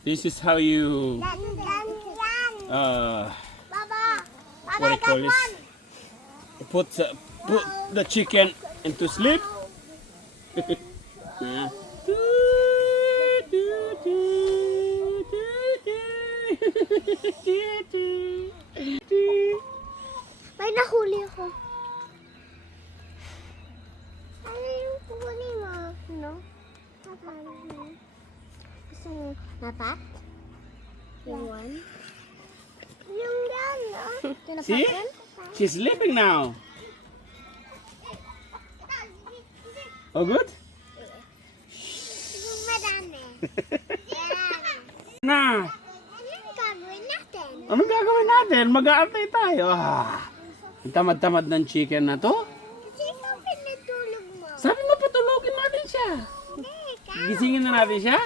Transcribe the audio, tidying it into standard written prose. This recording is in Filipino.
This is how you what do you call this? Put the chicken into sleep. Yeah. May nahuli ako. Ano yung kukunin mo? No? Gusto mo napat? Yung one? Yung yan, no? See? She's sleeping now. Oh, good? Yung madami. Yan. Na. Anong gagawin natin? Anong gagawin natin? Mag-aantay tayo. Ang tamad-tamad ng chicken na to. Kasi ikaw pinatulog mo. Sabi mo patulogin natin siya. Hindi, ikaw. Gisingin na natin siya.